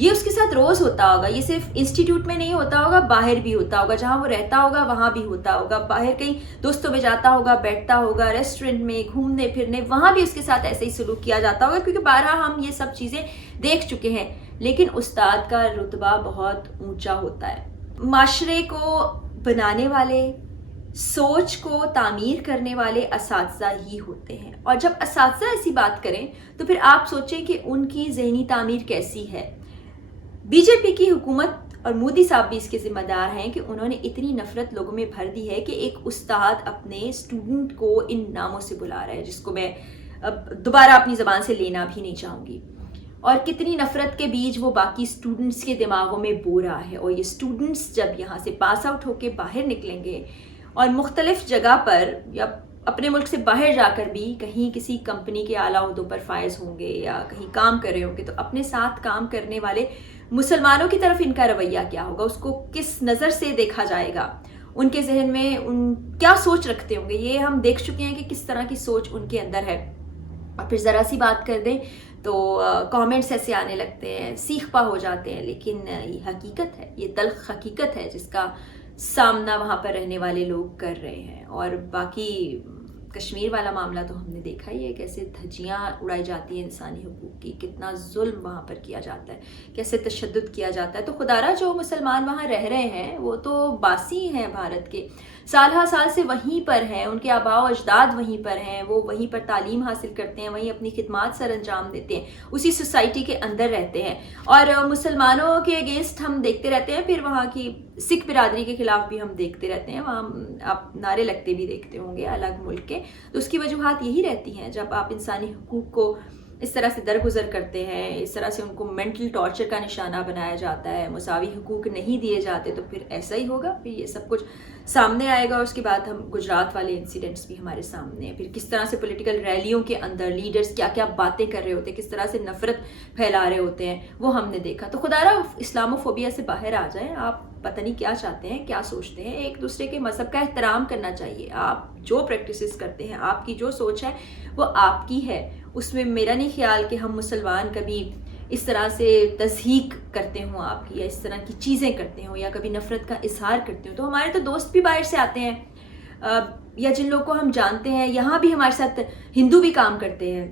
یہ اس کے ساتھ روز ہوتا ہوگا. یہ صرف انسٹیٹیوٹ میں نہیں ہوتا ہوگا, باہر بھی ہوتا ہوگا, جہاں وہ رہتا ہوگا وہاں بھی ہوتا ہوگا, باہر کہیں دوستوں میں جاتا ہوگا, بیٹھتا ہوگا, ریسٹورنٹ میں گھومنے پھرنے, وہاں بھی اس کے ساتھ ایسے ہی سلوک کیا جاتا ہوگا, کیونکہ بارہا ہم یہ سب چیزیں دیکھ چکے ہیں. لیکن استاد کا رتبہ بہت اونچا ہوتا ہے. معاشرے کو بنانے والے, سوچ کو تعمیر کرنے والے اساتذہ ہی ہوتے ہیں. اور جب اساتذہ ایسی بات کریں تو پھر آپ سوچیں کہ ان کی ذہنی تعمیر کیسی ہے. بی جے پی کی حکومت اور مودی صاحب بھی اس کے ذمہ دار ہیں کہ انہوں نے اتنی نفرت لوگوں میں بھر دی ہے کہ ایک استاد اپنے اسٹوڈنٹ کو ان ناموں سے بلا رہا ہے جس کو میں اب دوبارہ اپنی زبان سے لینا بھی نہیں چاہوں گی. اور کتنی نفرت کے بیج وہ باقی اسٹوڈنٹس کے دماغوں میں بو رہا ہے. اور یہ اسٹوڈنٹس جب یہاں سے پاس آؤٹ ہو کے باہر نکلیں گے اور مختلف جگہ پر یا اپنے ملک سے باہر جا کر بھی کہیں کسی کمپنی کے اعلیٰ عہدوں پر فائز ہوں گے یا کہیں کام کر رہے ہوں گے, تو اپنے ساتھ کام کرنے والے مسلمانوں کی طرف ان کا رویہ کیا ہوگا, اس کو کس نظر سے دیکھا جائے گا, ان کے ذہن میں ان کیا سوچ رکھتے ہوں گے. یہ ہم دیکھ چکے ہیں کہ کس طرح کی سوچ ان کے اندر ہے. اور پھر ذرا سی بات کر دیں تو کامنٹس ایسے آنے لگتے ہیں, سیخ پا ہو جاتے ہیں. لیکن یہ حقیقت ہے, یہ تلخ حقیقت ہے جس کا سامنا وہاں پر رہنے والے لوگ کر رہے ہیں. اور باقی کشمیر والا معاملہ تو ہم نے دیکھا ہی ہے, کیسے دھجیاں اڑائی جاتی ہیں انسانی حقوق کی, کتنا ظلم وہاں پر کیا جاتا ہے, کیسے تشدد کیا جاتا ہے. تو خدا را جو مسلمان وہاں رہ رہے ہیں وہ تو باسی ہیں بھارت کے, سال ہر سال سے وہیں پر ہیں, ان کے آباء و اجداد وہیں پر ہیں, وہ وہیں پر تعلیم حاصل کرتے ہیں, وہیں اپنی خدمات سر انجام دیتے ہیں, اسی سوسائٹی کے اندر رہتے ہیں. اور مسلمانوں کے اگینسٹ ہم دیکھتے رہتے ہیں, پھر وہاں کی سکھ برادری کے خلاف بھی ہم دیکھتے رہتے ہیں, وہاں آپ نعرے لگتے بھی دیکھتے ہوں گے الگ ملک کے. تو اس کی وجوہات یہی رہتی ہیں, جب آپ انسانی حقوق کو اس طرح سے درگزر کرتے ہیں, اس طرح سے ان کو مینٹل ٹارچر کا نشانہ بنایا جاتا ہے, مساوی حقوق نہیں دیے جاتے, تو پھر ایسا ہی ہوگا, پھر یہ سب کچھ سامنے آئے گا. اور اس کے بعد ہم گجرات والے انسیڈنٹس بھی ہمارے سامنے ہیں, پھر کس طرح سے پولیٹیکل ریلیوں کے اندر لیڈرز کیا کیا باتیں کر رہے ہوتے ہیں, کس طرح سے نفرت پھیلا رہے ہوتے ہیں, وہ ہم نے دیکھا. تو خدا را اسلامو فوبیا سے باہر آ جائیں. آپ پتہ نہیں کیا چاہتے ہیں, کیا سوچتے ہیں. ایک دوسرے کے مذہب کا احترام کرنا چاہیے. آپ جو پریکٹسز کرتے ہیں, آپ کی جو سوچ ہے وہ آپ کی ہے, اس میں میرا نہیں خیال کہ ہم مسلمان کبھی اس طرح سے تضحیق کرتے ہوں آپ کی, یا اس طرح کی چیزیں کرتے ہوں, یا کبھی نفرت کا اظہار کرتے ہوں. تو ہمارے تو دوست بھی باہر سے آتے ہیں, یا جن لوگ کو ہم جانتے ہیں یہاں بھی ہمارے ساتھ ہندو بھی کام کرتے ہیں,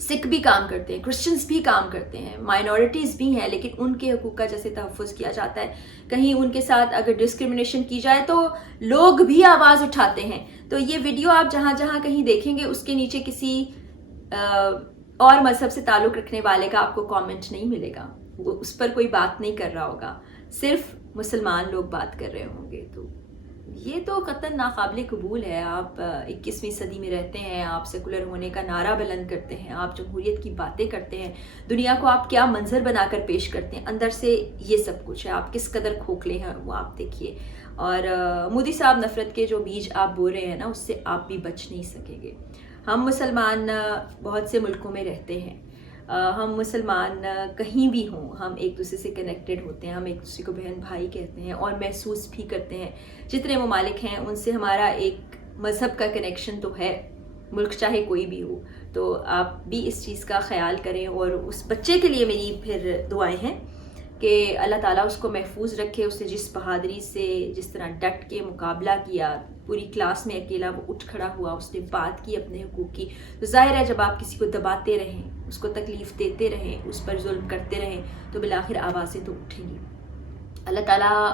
سکھ بھی کام کرتے ہیں, کرسچنس بھی کام کرتے ہیں, مائنورٹیز بھی ہیں, لیکن ان کے حقوق کا جیسے تحفظ کیا جاتا ہے, کہیں ان کے ساتھ اگر ڈسکرمنیشن کی جائے تو لوگ بھی آواز اٹھاتے ہیں. تو یہ ویڈیو آپ جہاں جہاں کہیں دیکھیں گے اس کے نیچے کسی اور مذہب سے تعلق رکھنے والے کا آپ کو کامنٹ نہیں ملے گا, وہ اس پر کوئی بات نہیں کر رہا ہوگا, صرف مسلمان لوگ بات کر رہے ہوں گے. تو یہ تو قطعاً ناقابل قبول ہے. آپ 21ویں صدی میں رہتے ہیں, آپ سیکولر ہونے کا نعرہ بلند کرتے ہیں, آپ جمہوریت کی باتیں کرتے ہیں, دنیا کو آپ کیا منظر بنا کر پیش کرتے ہیں, اندر سے یہ سب کچھ ہے. آپ کس قدر کھوکھلے ہیں وہ آپ دیکھیے. اور مودی صاحب نفرت کے جو بیج آپ بو رہے ہیں نا, اس سے آپ بھی بچ نہیں سکیں گے. ہم مسلمان بہت سے ملکوں میں رہتے ہیں, ہم مسلمان کہیں بھی ہوں, ہم ایک دوسرے سے کنیکٹڈ ہوتے ہیں, ہم ایک دوسرے کو بہن بھائی کہتے ہیں اور محسوس بھی کرتے ہیں. جتنے ممالک ہیں ان سے ہمارا ایک مذہب کا کنیکشن تو ہے, ملک چاہے کوئی بھی ہو. تو آپ بھی اس چیز کا خیال کریں. اور اس بچے کے لیے میری پھر دعائیں ہیں کہ اللہ تعالیٰ اس کو محفوظ رکھے. اس نے جس بہادری سے جس طرح ڈٹ کے مقابلہ کیا, پوری کلاس میں اکیلا وہ اٹھ کھڑا ہوا, اس نے بات کی اپنے حقوق کی. تو ظاہر ہے جب آپ کسی کو دباتے رہیں, اس کو تکلیف دیتے رہیں, اس پر ظلم کرتے رہیں, تو بالآخر آوازیں تو اٹھیں گی. اللہ تعالیٰ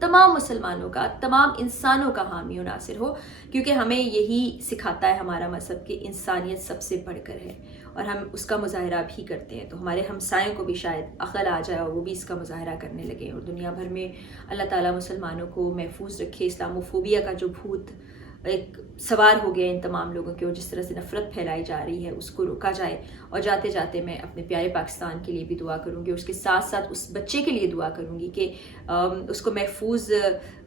تمام مسلمانوں کا, تمام انسانوں کا حامی و ناصر ہو, کیونکہ ہمیں یہی سکھاتا ہے ہمارا مذہب کہ انسانیت سب سے بڑھ کر ہے, اور ہم اس کا مظاہرہ بھی کرتے ہیں. تو ہمارے ہمسایوں کو بھی شاید عقل آ جائے اور وہ بھی اس کا مظاہرہ کرنے لگے. اور دنیا بھر میں اللہ تعالیٰ مسلمانوں کو محفوظ رکھے. اسلاموفوبیا کا جو بھوت ایک سوار ہو گیا ان تمام لوگوں کے, اور جس طرح سے نفرت پھیلائی جا رہی ہے اس کو روکا جائے. اور جاتے جاتے میں اپنے پیارے پاکستان کے لیے بھی دعا کروں گی, اور اس کے ساتھ ساتھ اس بچے کے لیے دعا کروں گی کہ اس کو محفوظ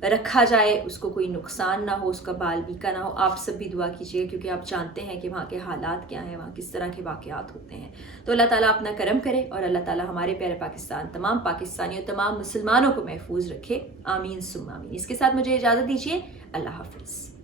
رکھا جائے, اس کو کوئی نقصان نہ ہو, اس کا بال بیکا نہ ہو. آپ سب بھی دعا کیجیے, کیونکہ آپ جانتے ہیں کہ وہاں کے حالات کیا ہیں, وہاں کس طرح کے واقعات ہوتے ہیں. تو اللہ تعالیٰ اپنا کرم کرے, اور اللہ تعالیٰ ہمارے پیارے پاکستان, تمام پاکستانیوں, تمام مسلمانوں کو محفوظ رکھے. آمین ثم آمین. اس کے ساتھ مجھے اجازت دیجیے. اللہ حافظ.